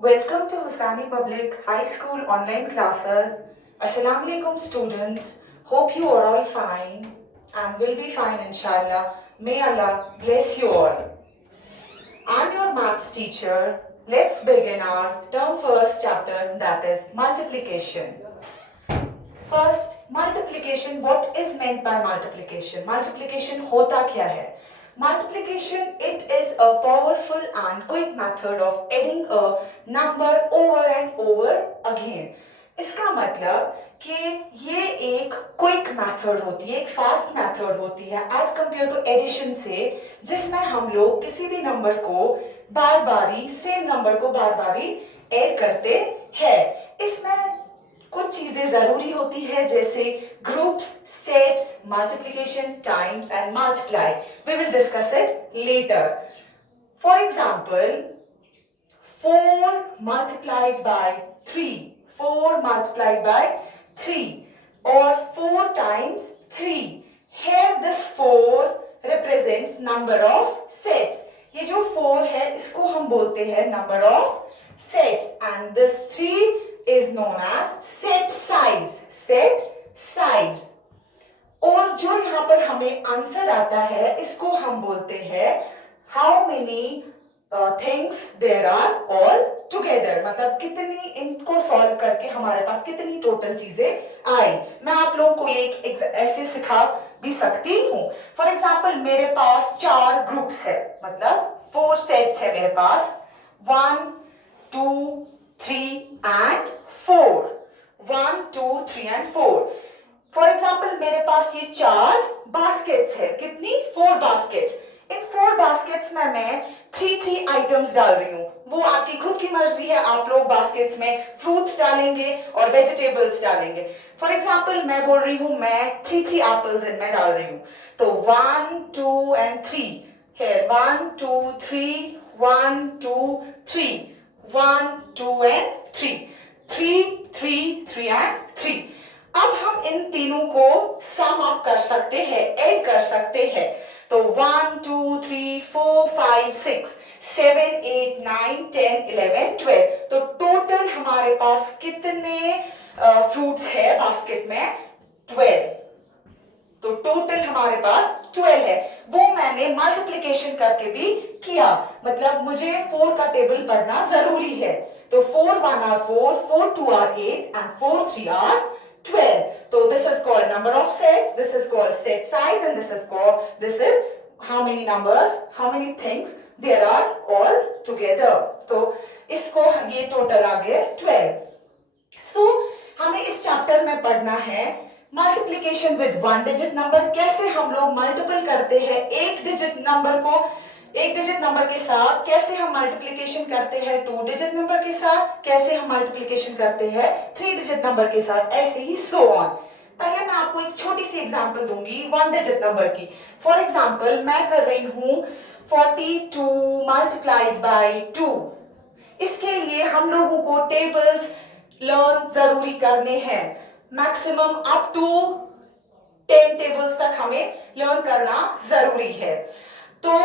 Welcome to Husani Public High School online classes. Assalamu alaikum students. Hope you are all fine and will be fine inshallah. May Allah bless you all. I'm your maths teacher. Let's begin our term first chapter, that is multiplication. First, multiplication. What is meant by multiplication? Multiplication होता क्या है? Multiplication, it is a powerful and quick method of adding a number over and over again. इसका मतलब कि ये एक quick method होती है, एक फास्ट मेथड होती है एज कंपेयर टू एडिशन से, जिसमें हम लोग किसी भी नंबर को बार बारी सेम नंबर को बार बारी ऐड करते हैं. इसमें कुछ चीजें जरूरी होती है जैसे groups, sets, multiplication, times and multiply. We will discuss it later. For example 4 multiplied by 3, 4 multiplied by 3 or 4 times 3. Here this 4 represents number of sets. ये जो 4 है इसको हम बोलते हैं number of sets and this 3 is known as set size. Set size. और जो यहाँ पर हमें आंसर आता है इसको हम बोलते हैं how many things there are all together. मतलब कितनी इनको सॉल्व करके हमारे पास कितनी टोटल चीजें आई. मैं आप लोगों को एक ऐसे सिखा भी सकती हूँ. फॉर एग्जाम्पल मेरे पास 4 ग्रुप्स है, मतलब 4 सेट्स है मेरे पास. 1, 2, 3 and 4. 1, 2, 3 and 4. फॉर एग्जाम्पल मेरे पास ये 4 बास्केट्स है. कितनी? 4 बास्केट्स. इन 4 बास्केट्स में मैं 3 आइटम्स डाल रही हूँ. वो आपकी खुद की मर्जी है. आप लोग बास्केट्स में फ्रूट्स डालेंगे और वेजिटेबल्स डालेंगे. फॉर एग्जाम्पल मैं बोल रही हूँ मैं 3 एप्पल्स इनमें डाल रही हूँ. तो 1, 2 and 3. Here 1, 2, 3, 1, 2, 3, 1, 2 and 3, 3, 3, 3 and 3. अब हम इन तीनों को सम अप कर सकते हैं, ऐड कर सकते हैं. तो 1, 2, 3, 4, 5, 6, 7, 8, 9, 10, 11, 12. तो टोटल हमारे पास कितने फ्रूट्स है बास्केट में? 12. तो टोटल हमारे पास 12 है. वो मैंने मल्टीप्लिकेशन करके भी किया, मतलब मुझे 4 का टेबल पढ़ना जरूरी है. तो 4 1 are 4, 4 2 are 8 and 4 3 are 12. So this is called number of sets, this is called set size and this is how many numbers, how many things there are all together. तो इसको ये टोटल आ गया 12. So हमें इस chapter में पढ़ना है multiplication with 1 digit number. कैसे हम लोग मल्टीपल करते हैं एक डिजिट नंबर को, एक डिजिट नंबर के साथ कैसे हम मल्टीप्लिकेशन करते हैं 2 डिजिट नंबर के साथ, कैसे हम मल्टीप्लिकेशन करते हैं 3 डिजिट नंबर के साथ, ऐसे ही सो ऑन. पहले मैं आपको एक छोटी सी एग्जांपल दूंगी 1 डिजिट नंबर की. फॉर एग्जांपल मैं कर रही हूं 42 मल्टीप्लाइड बाय 2. इसके लिए हम लोगों को टेबल्स लर्न जरूरी करने हैं. मैक्सिमम अप टू 10 टेबल्स तक हमें लर्न करना जरूरी है. तो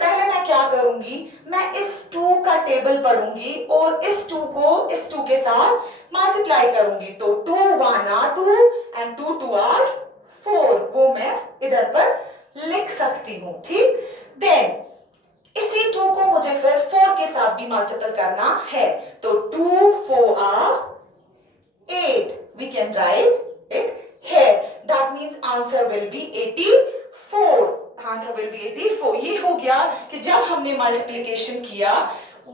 पहले मैं क्या करूंगी, मैं इस 2 का टेबल पढ़ूंगी और इस 2 को इस 2 के साथ मल्टीप्लाई करूंगी. तो 2 1 are 2 and 2 2 are 4. वो मैं इधर पर लिख सकती हूं. ठीक. देन इसी 2 को मुझे फिर 4 के साथ भी मल्टीपल करना है. तो 2 4 are 8. We can write it here. That means answer will be 84. Answer will be 84. ये हो गया कि जब हमने मल्टीप्लिकेशन किया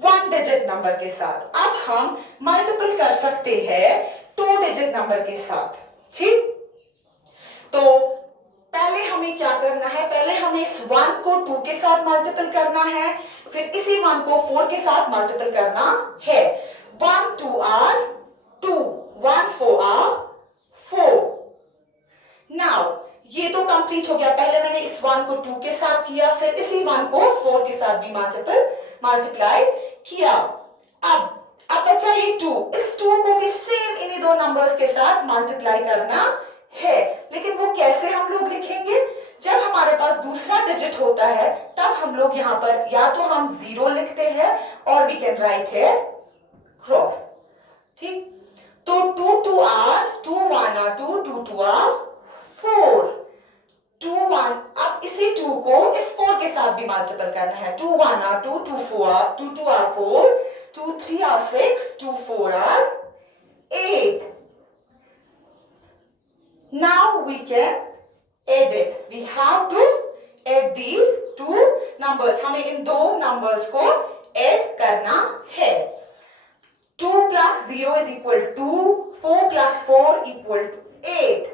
1 डिजिट नंबर के साथ. अब हम मल्टीपल कर सकते हैं 2 डिजिट नंबर के साथ. ठीक. तो पहले हमें क्या करना है, पहले हमें इस 1 को 2 के साथ मल्टीपल करना है, फिर इसी 1 को 4 के साथ मल्टीपल करना है. 1 2 are 2, 1 4 are 4. नाउ ये तो कंप्लीट हो गया. पहले मैंने इस 1 को 2 के साथ किया, फिर इसी 1 को 4 के साथ भी मल्टीप्लाई किया. अब बचा ये 2. इस 2 को भी सेम इन्हीं 2 नंबर्स के साथ मल्टीप्लाई करना है. लेकिन वो कैसे हम लोग लिखेंगे? जब हमारे पास दूसरा डिजिट होता है तब हम लोग यहाँ पर या तो हम 0 लिखते हैं और we can write here cross, ठीक। तो 2 2 आर 2 1 आर 2 2 2 आर 4 2 1। अब इसी 2 को इस 4 के साथ भी मल्टीपल करना है। 2 1 are 2 2 4 are 2 2 are 4 2 3 are 6 2 4 are 8। Now we can add it. We have to add these two numbers. हमें इन दो numbers को add करना है। 2 plus 0 is equal to 4 plus 4 equal to 8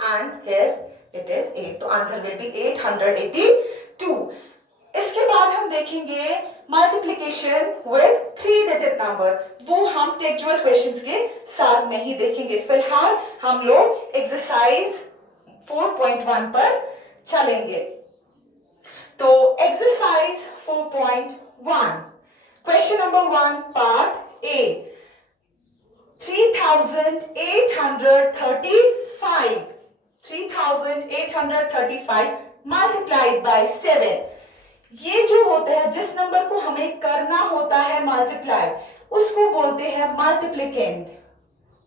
and here it is 8. तो answer will be 882। इसके बाद हम देखेंगे मल्टीप्लिकेशन विद 3 डिजिट नंबर्स। वो हम टेक्चुअल क्वेश्चंस के साथ में ही देखेंगे। फिलहाल हम लोग एक्सरसाइज 4.1 पर चलेंगे। तो exercise 4.1 question number 1 part A 3835 multiplied by 7। ये जो होता है, जिस नंबर को हमें करना होता है मल्टीप्लाई, उसको बोलते हैं मल्टीप्लिकेंड।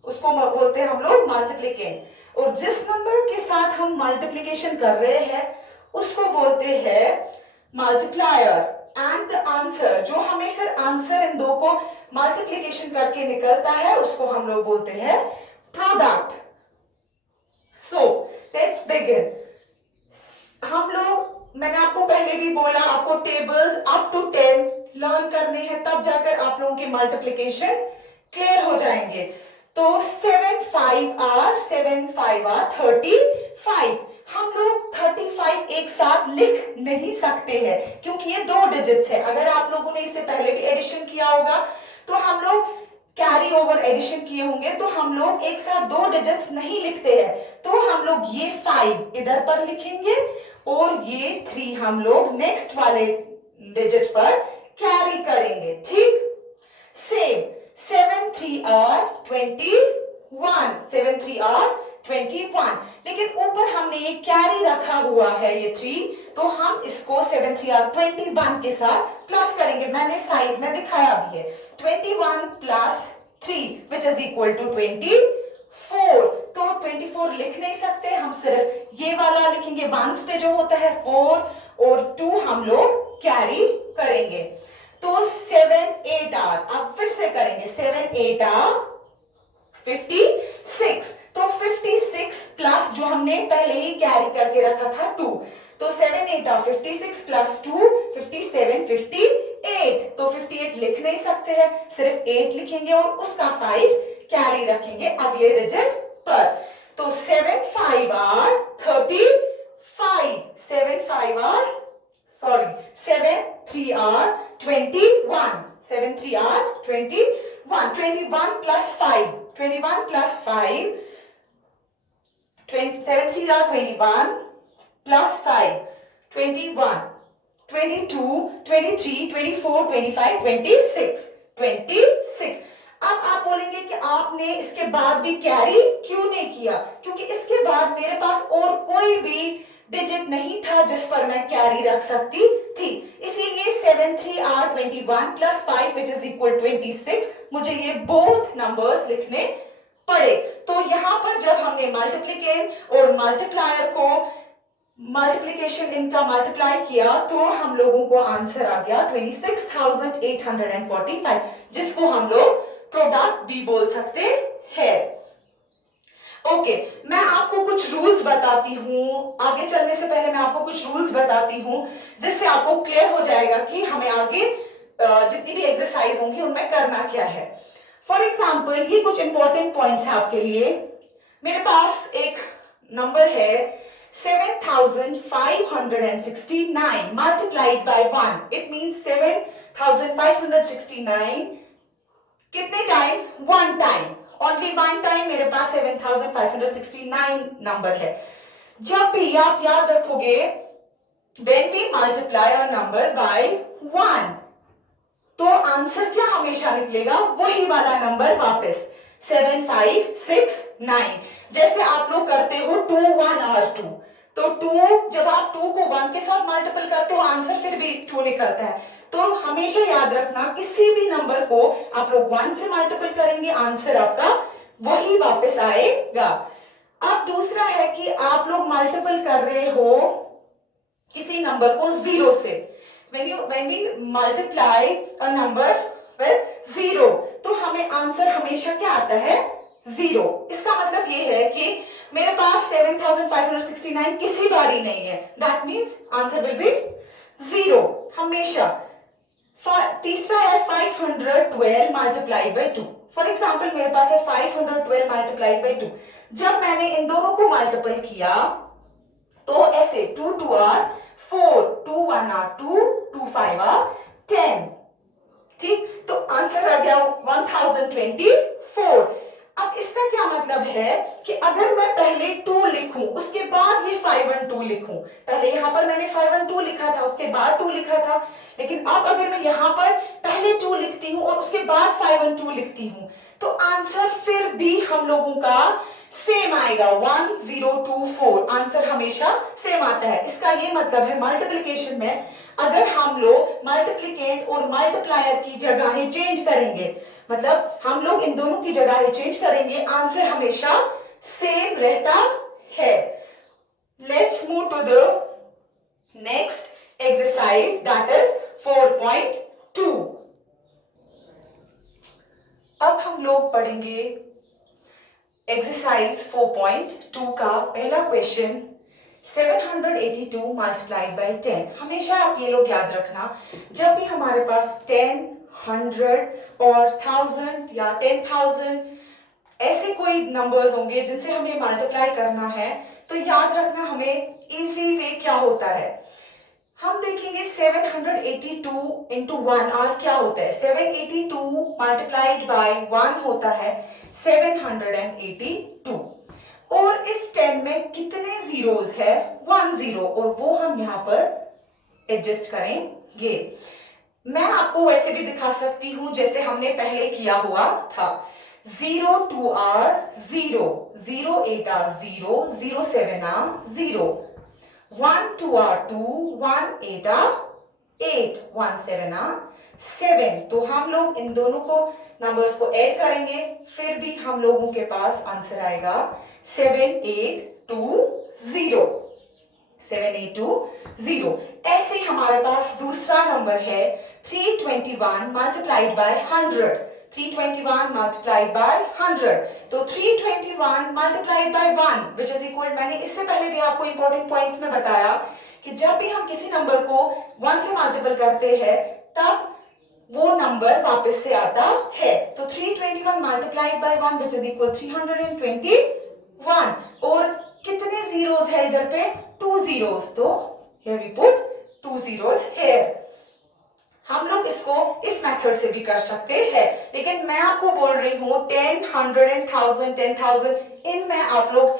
उसको बोलते हैं हम लोग मल्टीप्लिकेंड। और जिस नंबर के साथ हम मल्टीप्लिकेशन कर रहे हैं उसको बोलते हैं मल्टीप्लायर। एंड द आंसर, जो हमें फिर आंसर इन दो को मल्टीप्लिकेशन करके निकलता है, उसको हम लोग बोलते हैं प्रोडक्ट। So let's begin. हम लोग, मैंने आपको पहले भी बोला, आपको टेबल्स अप टू 10 लर्न करने हैं, तब जाकर आप लोगों के मल्टीप्लिकेशन क्लियर हो जाएंगे। तो 7 5 आर 35। हम लोग 35 एक साथ लिख नहीं सकते हैं क्योंकि ये 2 डिजिट्स है। अगर आप लोगों ने इससे पहले भी एडिशन किया होगा तो हम लोग कैरी ओवर एडिशन किए होंगे, तो हम लोग एक साथ 2 डिजिट्स नहीं लिखते हैं। तो हम लोग ये 5 इधर पर लिखेंगे और ये 3 हम लोग नेक्स्ट वाले डिजिट पर कैरी करेंगे, ठीक। Same 7 3 are 21 7 3 are 21। लेकिन ऊपर हमने ये कैरी रखा हुआ है ये 3, तो हम इसको 7 3 आर 21 के साथ प्लस करेंगे। मैंने साइड में दिखाया भी है। 21 plus 3 which is equal to 24। तो 24 लिख नहीं सकते, हम सिर्फ ये वाला लिखेंगे। 1s पे जो होता है 4 और 2 हम लोग कैरी करेंगे। तो 7 8 आर, अब फिर से करेंगे। 7 8 आर 56। तो 56 प्लस जो हमने पहले ही कैरी करके रखा था 2, तो 7 8 आर 56 प्लस 2 57 58। तो 58 लिख नहीं सकते हैं, सिर्फ 8 लिखेंगे और उसका 5 कैरी रखेंगे अगले डिजिट पर। तो 7 5 are 35 7 5 are 7 3 are 21 7 3 are 21 21 plus 5 21 plus 5 7 3 are 21 plus 5 21 22 23 24 25 26। अब आप बोलेंगे कि आपने इसके बाद भी कैरी क्यों नहीं किया? क्योंकि इसके बाद मेरे पास और कोई भी डिजिट नहीं था जिस पर मैं कैरी रख सकती थी, इसीलिए 7 3 are 21 plus 5 which is equal 26 मुझे ये बोथ नंबर्स लिखने पड़े। तो यहां पर जब हमने मल्टीप्लिकेंड और मल्टीप्लायर को मल्टीप्लिकेशन इनका मल्टीप्लाई किया तो हम लोगों को आंसर आ गया 26,845, जिसको हम लोग प्रोडक्ट भी बोल सकते हैं। ओके, मैं आपको कुछ रूल्स बताती हूँ। आगे चलने से पहले मैं आपको कुछ रूल्स बताती हूँ जिससे आपको क्लियर हो जाएगा कि हमें आगे जितनी भी एक्सरसाइज होंगी उनमें करना क्या है। फॉर एग्जाम्पल, ये कुछ इंपॉर्टेंट पॉइंट्स है आपके लिए। मेरे पास एक नंबर है 7,569 मल्टीप्लाइड बाय 1। इट मींस 7,569 कितने टाइम्स? 1 टाइम, ओनली 1 टाइम मेरे पास 7,569 नंबर है। जब भी आप याद रखोगे, when we multiply a number by 1 तो आंसर क्या हमेशा निकलेगा? वही वाला नंबर वापस 7569। जैसे आप लोग करते हो 2 1 और 2, तो 2 जब आप 2 को 1 के साथ मल्टीपल करते हो आंसर फिर भी 2 निकलता है। तो तो हमेशा याद रखना किसी भी नंबर को आप लोग 1 से मल्टीपल करेंगे, आंसर आपका वही वापस आएगा। अब दूसरा है कि आप लोग मल्टीपल कर रहे हो किसी नंबर को 0 से। when we multiply a number with 0 तो हमें आंसर हमेशा क्या आता है? 0। इसका मतलब ये है कि मेरे पास 7569 किसी बार ही नहीं है, that means answer will be 0 हमेशा। तीसरा है 512 मल्टीप्लाई बाई 2। फॉर एग्जाम्पल मेरे पास है 512 मल्टीप्लाई बाई 2। जब मैंने इन दोनों को मल्टीपल किया तो ऐसे 2 2 आर 4, 2 1 आर 2, 2 5 आर 10। ठीक, तो आंसर आ गया 1024। अब इसका क्या मतलब है कि अगर मैं पहले 2 लिखूं उसके बाद ये 5 और 2 लिखूं, पहले यहां पर मैंने 5 और 2 लिखा था, उसके बाद 2 लिखा था, लेकिन अब अगर मैं यहां पर पहले 2 लिखती हूं और उसके बाद 5 और 2 लिखती हूं तो आंसर फिर भी हम लोगों का सेम आएगा, 1024। आंसर हमेशा सेम आता है। इसका ये मतलब है मल्टीप्लिकेशन में अगर हम लोग मल्टीप्लिकेंट और मल्टीप्लायर की जगहें चेंज करेंगे, मतलब हम लोग इन दोनों की जगहें चेंज करेंगे, आंसर हमेशा सेम रहता है। Let's move to the next exercise, that is 4.2। अब हम लोग पढ़ेंगे एक्सरसाइज 4.2 का पहला क्वेश्चन, 782 मल्टीप्लाइड बाई 10। हमेशा आप ये लोग याद रखना, जब भी हमारे पास 10, 100 और 1000 या 10,000 ऐसे कोई नंबर्स होंगे जिनसे हमें मल्टीप्लाई करना है, तो याद रखना हमें इजी वे क्या होता है। हम देखेंगे 782 इंटू 1 और क्या होता है, 782 मल्टीप्लाइड बाय 1 होता है 782। और इस 10 में कितने जीरोस है? 1 जीरो, और वो हम यहां पर एडजस्ट करेंगे। मैं आपको वैसे भी दिखा सकती हूं जैसे हमने पहले किया हुआ था, 0 2 are 0, 0 8 are 0, 0 7 are 0, 1 2 are 2, 1 8 are 8, 1 7 are 7। तो हम लोग इन दोनों को नंबर्स को ऐड करेंगे, फिर भी हम लोगों के पास आंसर आएगा 7820, 7820। ऐसे ही हमारे पास दूसरा नंबर है 321 मल्टीप्लाइड बाय 100, 321 मल्टीप्लाइड बाय 100। तो 321 multiplied by 1 which is equal, मैंने इससे पहले भी आपको इंपॉर्टेंट पॉइंट्स में बताया कि जब भी हम किसी नंबर को 1 से मल्टीपल करते हैं तब वो नंबर वापस से आता है। तो 321 multiplied by 1 which is equal 321। और कितने जीरोस है इधर पे? 2 zeros, तो here we put 2 zeros here। हम लोग इसको इस मेथड से भी कर सकते हैं, लेकिन मैं आपको बोल रही हूं 10, 100 and 1000, 10,000 इनमें आप लोग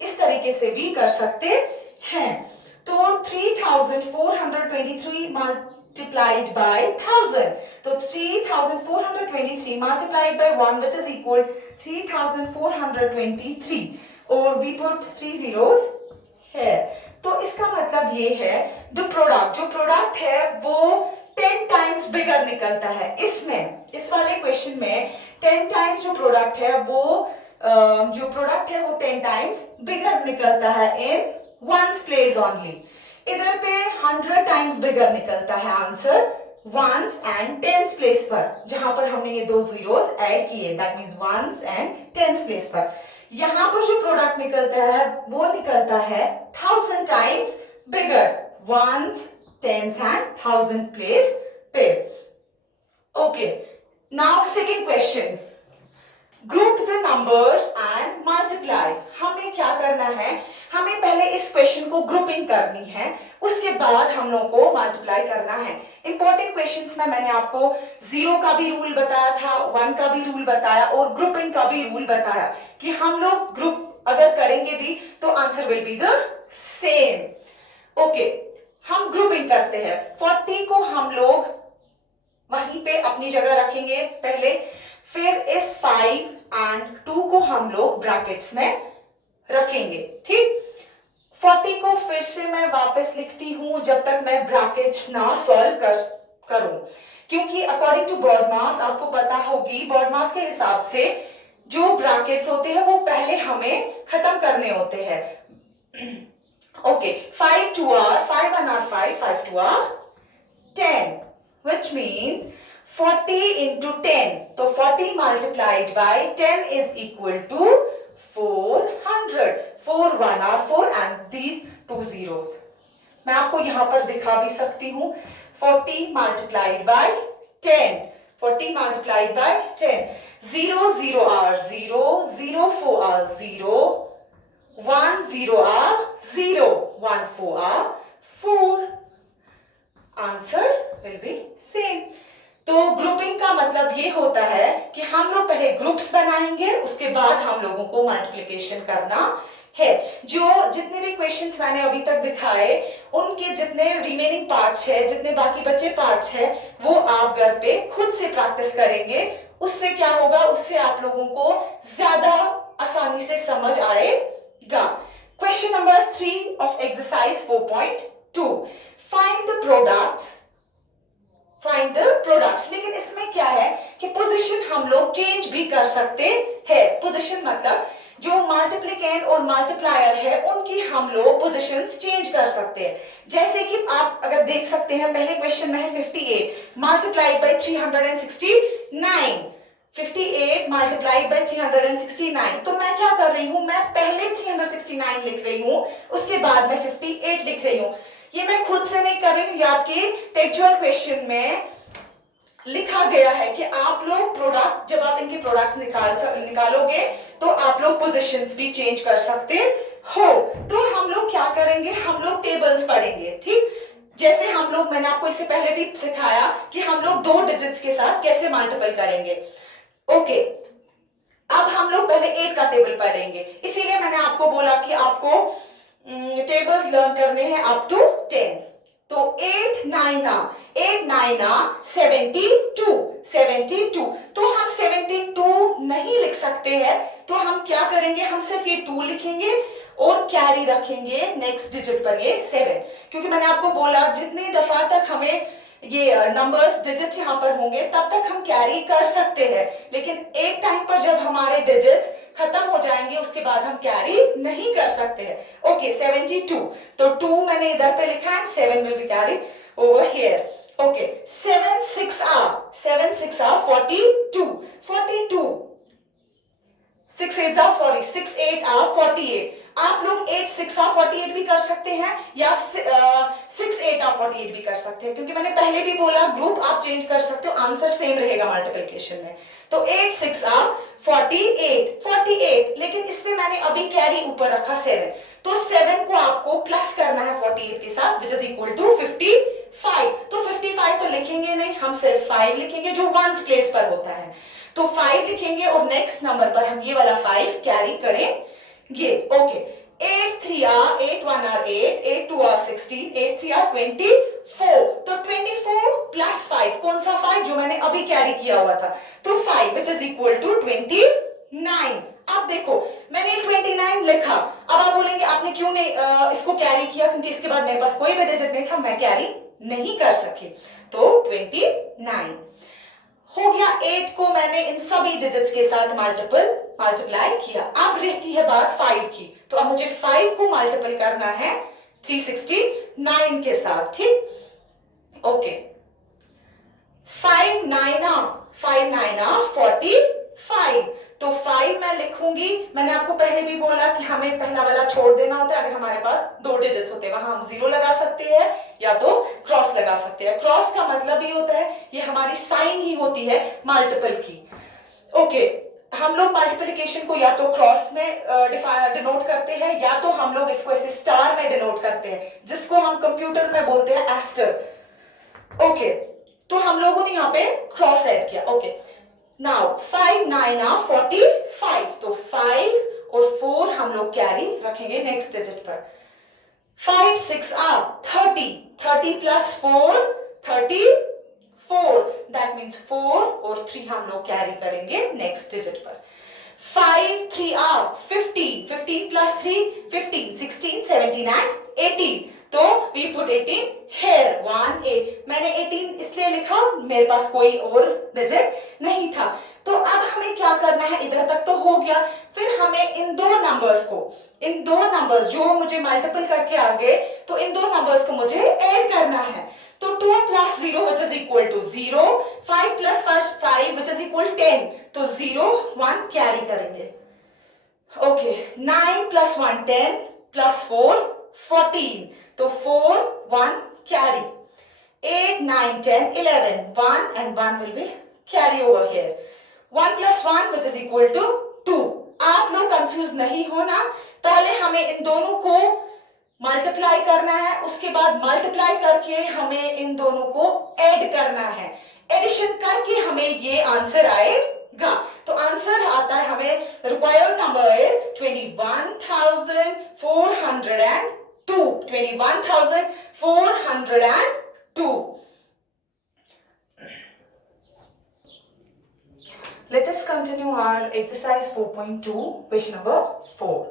इस तरीके से भी कर सकते हैं। तो 3423 multiplied by 1000, तो 3423 multiplied by 1 which is equal 3423, और we put 3 zeros here। तो इसका मतलब ये है जो प्रोडक्ट है वो 10 टाइम्स बिगर निकलता है। इसमें इस वाले क्वेश्चन में 10 टाइम्स जो प्रोडक्ट है वो 10 टाइम्स बिगर निकलता है इन वंस प्लेस ओनली। इधर पे 100 टाइम्स बिगर निकलता है answer ones and tens place पर, जहां पर हमने ये दो जीरोस ऐड किए, that means ones and tens place पर। यहां पर जो प्रोडक्ट निकलता है वो निकलता है 1000 times bigger, ones, tens and 1000 place पे। Okay, now second question, group the numbers and multiply. हमें क्या करना है, हमें पहले इस क्वेश्चन को ग्रुपिंग करनी है, उसके बाद हम लोग को मल्टीप्लाई करना है। इंपॉर्टेंट क्वेश्चंस में मैंने आपको 0 का भी रूल बताया था, 1 का भी रूल बताया और ग्रुपिंग का भी रूल बताया कि हम लोग ग्रुप अगर करेंगे भी तो answer will be the same. Okay, हम ग्रुपिंग करते हैं। 40 को हम लोग वहीं पे अपनी जगह रखेंगे पहले, फिर इस 5 एंड 2 को हम लोग ब्रैकेट्स में रखेंगे। ठीक, 40 को फिर से मैं वापस लिखती हूं जब तक मैं ब्रैकेट्स ना सॉल्व करूं, क्योंकि अकॉर्डिंग टू बर्ड मास आपको पता होगी बर्ड मास के हिसाब से जो ब्रैकेट्स होते हैं वो पहले हमें खत्म करने होते हैं. Okay, 5 2 are 5 1 are 5 5 2 are 10, which means 40 into 10. तो 40 multiplied by 10 is equal to 400. 4 1 are 4 and these two zeros. मैं आपको यहां पर दिखा भी सकती हूं. 40 multiplied by 10. 40 multiplied by 10. 0 0 are 0. 0 4 are 0. 1 0 are 0. 1 4 are 4. Answer will be same. तो ग्रुपिंग का मतलब ये होता है कि हम लोग पहले ग्रुप्स बनाएंगे, उसके बाद हम लोगों को मल्टीप्लिकेशन करना है. जो जितने भी क्वेश्चंस मैंने अभी तक दिखाए उनके जितने रिमेनिंग पार्ट्स है, जितने बाकी बचे पार्ट्स है, वो आप घर पे खुद से प्रैक्टिस करेंगे. उससे क्या होगा, उससे आप लोगों को ज्यादा आसानी से समझ आएगा. Question number 3 of exercise 4.2. Find the products. Find the products. लेकिन इसमें क्या है कि पोजीशन हम लोग चेंज भी कर सकते हैं. पोजीशन मतलब जो मल्टीप्लिकेंट और मल्टीप्लायर है उनकी हम लोग पोजीशंस चेंज कर सकते हैं. जैसे कि आप अगर देख सकते हैं पहले क्वेश्चन में है 58 मल्टीप्लाइड बाय 369. 58 multiplied by 369. तो मैं क्या कर रही हूं, मैं पहले 369 लिख रही हूं, उसके बाद मैं 58 लिख रही हूं. ये मैं खुद से नहीं कर रही हूं, ये आपके टेक्सचुअल क्वेश्चन में लिखा गया है कि आप लोग प्रोडक्ट, जब आप इनके प्रोडक्ट्स निकालोगे तो आप लोग पोजीशंस भी चेंज कर सकते हो. तो हम लोग क्या करेंगे, हम लोग टेबल्स पढ़ेंगे. ठीक, जैसे हम लोग, मैंने आपको इससे पहले भी सिखाया कि हम लोग 2 डिजिट्स के साथ कैसे मल्टीपल करेंगे. ओके, अब हम लोग पहले 8 का टेबल पढ़ेंगे. इसीलिए मैंने आपको बोला कि आपको टेबल्स लर्न करने हैं अप टू 10. तो 8 9 72. 72. तो हम 72 नहीं लिख सकते हैं, तो हम क्या करेंगे, हम सिर्फ ये 2 लिखेंगे और कैरी रखेंगे नेक्स्ट डिजिट पर ये 7. क्योंकि मैंने आपको बोला जितनी दफा तक हमें ये नंबर्स डिजिट्स यहाँ पर होंगे तब तक हम कैरी कर सकते हैं, लेकिन एक टाइम पर जब हमारे डिजिट्स खत्म हो जाएंगे उसके बाद हम कैरी नहीं कर सकते हैं. ओके, 72. तो 2 मैंने इधर पे लिखा है, 7 will be carry over here. Okay, 7 6 are 42. 42. 6 8 are 48. आप लोग 8 6 are 48 भी कर सकते हैं या 6 8 are 48 भी कर सकते हैं, क्योंकि मैंने पहले भी बोला ग्रुप आप चेंज कर सकते हो, आंसर सेम रहेगा मल्टीप्लिकेशन में. तो 8 6 are 48. लेकिन इसमें मैंने अभी कैरी ऊपर रखा 7. तो 7 को आपको प्लस करना है 48 के साथ, विच इज इक्वल टू 55. तो 55 तो लिखेंगे नहीं, हम सिर्फ 5 लिखेंगे जो वंस प्लेस पर होता है. तो 5 लिखेंगे और नेक्स्ट नंबर पर हम ये वाला 5 कैरी करेंगे. Okay, 8 3 are 8 1 are 8. 8 2 are 16. 8 3 are 24. तो 24 प्लस 5, कौन सा 5 जो मैंने अभी कैरी किया हुआ था, तो 5 विच इज इक्वल टू 29. अब देखो मैंने 29 लिखा. अब आप बोलेंगे आपने क्यों नहीं इसको कैरी किया, क्योंकि इसके बाद मेरे पास कोई भी डिजिट नहीं था, मैं कैरी नहीं कर सकी. तो 29 हो गया. 8 को मैंने इन सभी डिजिट्स के साथ मल्टीप्लाई किया. अब रहती है बात 5 की, तो अब मुझे 5 को मल्टीपल करना है 369 के साथ. ठीक, ओके, 5 9 45. तो 5 मैं लिखूंगी. मैंने आपको पहले भी बोला कि हमें पहला वाला छोड़ देना होता है. अगर हमारे पास 2 डिजिट्स होते हैं वहां हम 0 लगा सकते हैं या तो क्रॉस लगा सकते हैं. क्रॉस का मतलब ये होता है, ये हमारी साइन ही होती है मल्टीपल की. ओके, हम लोग मल्टीप्लिकेशन को या तो क्रॉस में डिनोट करते हैं या तो हम लोग इसको ऐसे स्टार में डिनोट करते हैं, जिसको हम कंप्यूटर में बोलते हैं एस्टर. ओके, तो हम लोगों ने यहाँ पे क्रॉस ऐड किया. Okay, now 5 9 are 45. तो 5 और 4 हम लोग कैरी रखेंगे नेक्स्ट डिजिट पर. 5 6 are 30. 30 plus 4 34. दैट मीन्स 4 और 3 हम लोग कैरी करेंगे नेक्स्ट डिजिट पर. 5 3 are 15. 15 plus 3 15. 16 17 and 18. तो वी पुट 18 here 1 8। मैंने 18 इसलिए लिखा, मेरे पास कोई और डिजिट नहीं था। तो अब हमें क्या करना है, इधर तक तो हो गया, फिर हमें इन दो नंबर्स जो मुझे मल्टीपल करके आ गए, तो इन दो नंबर्स को मुझे ऐड करना है। तो 2 plus 0 which is equal to 0, 5 plus 5 which is equal 10, तो 0 1 कैरी करेंगे। ओके 9 plus 1 10 plus 4 14, तो 4 1 carry, 8 9 10 11 1 and 1 will be carry over here, 1 plus 1 which is equal to 2। आप लोग कंफ्यूज नहीं होना, पहले हमें इन दोनों को मल्टीप्लाई करना है, उसके बाद मल्टीप्लाई करके हमें इन दोनों को ऐड करना है, एडिशन करके हमें ये आंसर आएगा। तो आंसर आता है हमें, required number is 21,402, 21,402। Let us continue our exercise 4.2, question number 4.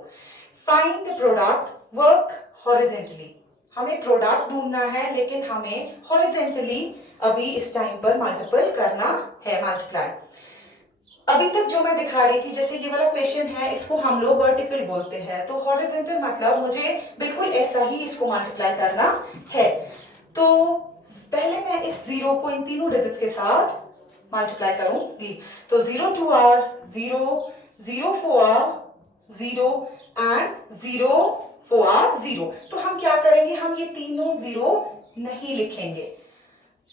Find the product, work horizontally। हमें प्रोडक्ट ढूंढना है, लेकिन हमें हॉरिजेंटली अभी इस टाइम पर मल्टीपल करना है, मल्टीप्लाई। अभी तक जो मैं दिखा रही थी, जैसे ये वाला क्वेश्चन है, इसको हम लोग वर्टिकल बोलते हैं, तो हॉरिजेंटल मतलब मुझे बिल्कुल ऐसा ही इसको मल्टीप्लाई करना है। तो पहले मैं इस 0 को इन तीनों डिजिट्स के साथ मल्टीप्लाई करूंगी, तो 0 2 r 0, 0 4 r 0 एंड 0 4 r 0। तो हम क्या करेंगे, हम ये तीनों 0 नहीं लिखेंगे,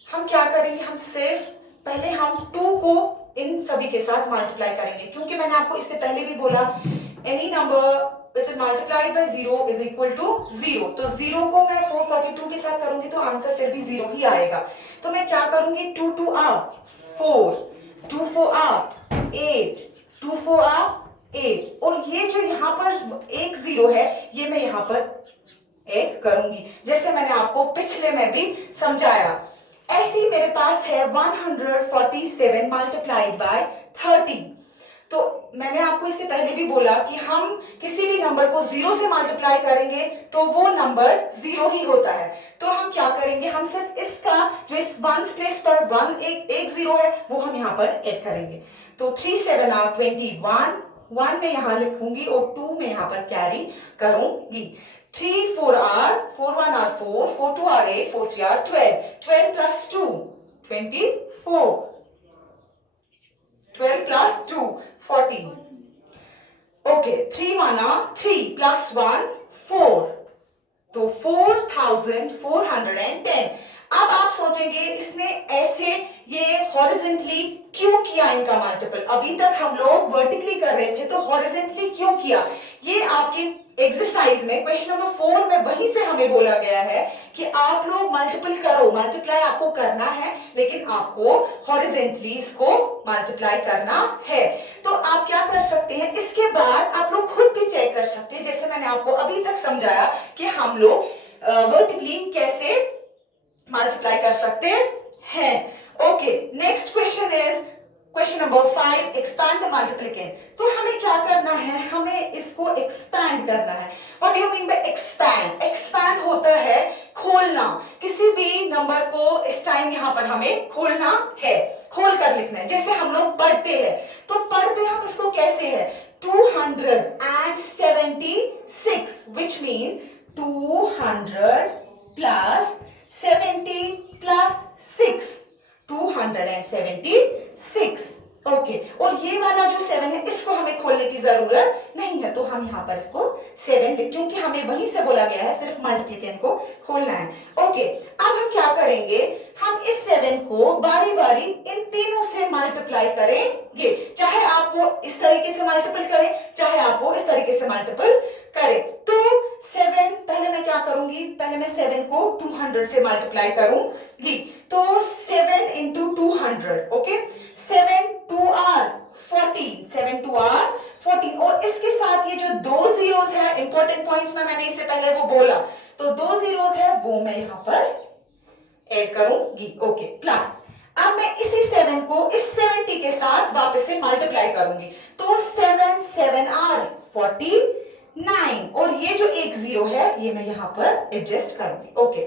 हम क्या करेंगे, हम सिर्फ पहले हम 2 को इन सभी के साथ मल्टीप्लाई करेंगे, क्योंकि मैंने आपको इससे पहले भी बोला any number which is multiplied by 0 is equal to 0। तो 0 को मैं 442 के साथ करूंगी तो आंसर फिर भी 0 ही आएगा। तो मैं क्या करूंगी, 2 2 r 4, 2 4 r 8, 2 4 r 8, और ये जो यहाँ पर एक 0 है, ये मैं यहाँ पर ऐड करूंगी, जैसे मैंने आपको पिछले में भी समझाया। ऐसे मेरे पास है 147 मल्टीप्लाइड बाय 30। तो मैंने आपको इससे पहले भी बोला कि हम किसी भी नंबर को 0 से मल्टीप्लाई करेंगे तो वो नंबर 0 ही होता है। तो हम क्या करेंगे, हम सिर्फ इसका जो इस 1 प्लेस पर 1 एक 0 है वो हम यहाँ पर ऐड करेंगे। तो 3 7 r 21, 1 में यहाँ लिखूंगी और 2 में यहाँ पर कैरी करूंगी। 3 4 r 4 1 r 4, 4 2 r 8, 4 3 r 12, 12 plus 2 24, 12 plus 2 14। Okay 3 1 r 3 plus 1 4, तो 4410। अब आप सोचेंगे इसने ऐसे ये हॉरिजेंटली क्यों किया इनका मल्टीपल, अभी तक हम लोग वर्टिकली कर रहे थे, तो हॉरिजेंटली क्यों किया। ये आपके एक्सरसाइज में क्वेश्चन नंबर 4 में वहीं से हमें बोला गया है कि आप लोग मल्टीपल करो, मल्टीप्लाई आपको करना है, लेकिन आपको हॉरिजेंटली इसको मल्टीप्लाई करना है। तो आप क्या कर सकते हैं, इसके बाद आप लोग खुद भी चेक कर सकते हैं, जैसे मैंने आपको अभी तक समझाया कि हम लोग वर्टिकली कैसे मल्टीप्लाई कर सकते हैं। Okay next question is question number 5, expand the multiplicand. तो हमें क्या करना है, हमें इसको एक्सपैंड करना है। What do you mean by expand? Expand होता है खोलना, किसी भी नंबर को इस टाइम यहाँ पर हमें खोलना है, खोल कर लिखना है। जैसे हम लोग पढ़ते हैं, तो पढ़ते हम इसको कैसे है, 276 which means 200 plus 70 plus 6, 276। Okay और ये वाला जो 7 है इसको हमें खोलने की जरूरत नहीं है, तो हम यहाँ पर इसको 7 लिख, क्योंकि हमें वहीं से बोला गया है सिर्फ मल्टीप्लिकेंट को खोलना है। ओके अब हम क्या करेंगे, हम इस 7 को बारी बारी इन तीनों से मल्टीप्लाई करेंगे, चाहे आप वो इस तरीके से मल्टीपल करें, चाहे आप वो इस तरीके से मल्टीपल करें। तो 7 पहले मैं क्या करूंगी, पहले मैं 7 को 200 से मल्टीप्लाई करूंगी, तो 7 into 200, ओके 7 2 r 14, 7 2 r 14, और इसके साथ ये जो 2 zeros है, इंपॉर्टेंट पॉइंट्स में मैंने इससे पहले वो बोला, तो 2 zeros है वो मैं यहाँ पर ऐड करूंगी। ओके प्लस अब मैं इसी 7 को इस 70 के साथ वापस से मल्टीप्लाई करूंगी, तो 7 7 r 40, 9 और ये जो एक 0 है ये मैं यहां पर एडजस्ट करूंगी। ओके,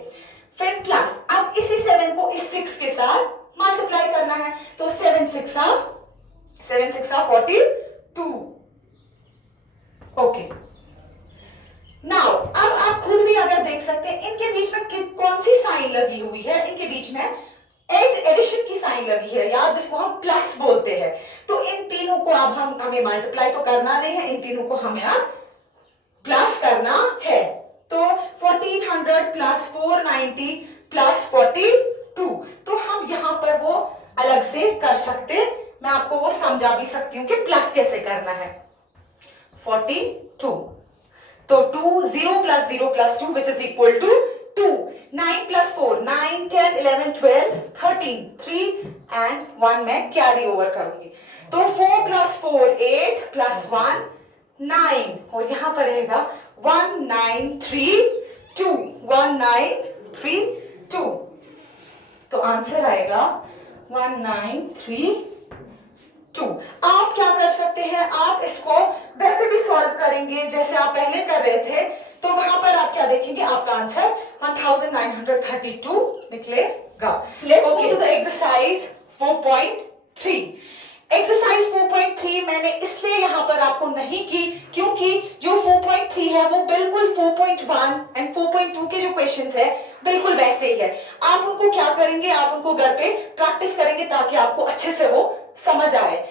फिर प्लस, अब इसी 7 को इस 6 के साथ मल्टीप्लाई करना है, तो 7 6 42। ओके, नाउ अब आप खुद भी अगर देख सकते हैं इनके बीच में कौन सी साइन लगी हुई है, इनके बीच में एक एडिशन की साइन लगी है यार, जिसको हम प्लस बोलते हैं। तो इन तीनों को अब हमें मल्टीप्लाई तो करना नहीं है, इन तीनों को हमें अब प्लस करना है। तो 1400 प्लस 490 प्लस 42, तो हम यहां पर वो अलग से कर सकते, मैं आपको वो समझा भी सकती हूं कि प्लस कैसे करना है। 42, तो 2 0 plus 0 plus 2 which is equal to 2। 9 प्लस 4 9 10 11 12 13 3 एंड 1 मैं कैरी ओवर करूंगी, तो 4 प्लस 4 8 प्लस 1 9 और यहां पर रहेगा 1932 1932, तो आंसर आएगा 1932। आप क्या कर सकते हैं, आप इसको वैसे भी सॉल्व करेंगे जैसे आप पहले कर रहे थे, तो वहां पर आप क्या देखेंगे, आपका आंसर 1932 निकलेगा। Let's go to the exercise 4.3। Exercise 4.3 मैंने इसलिए यहां पर आपको नहीं की क्योंकि जो 4.3 है वो बिल्कुल 4.1 एंड 4.2 के जो क्वेश्चंस है बिल्कुल वैसे ही है। आप उनको क्या करेंगे, आप उनको घर पे प्रैक्टिस करेंगे ताकि आपको अच्छे से वो समझ आए।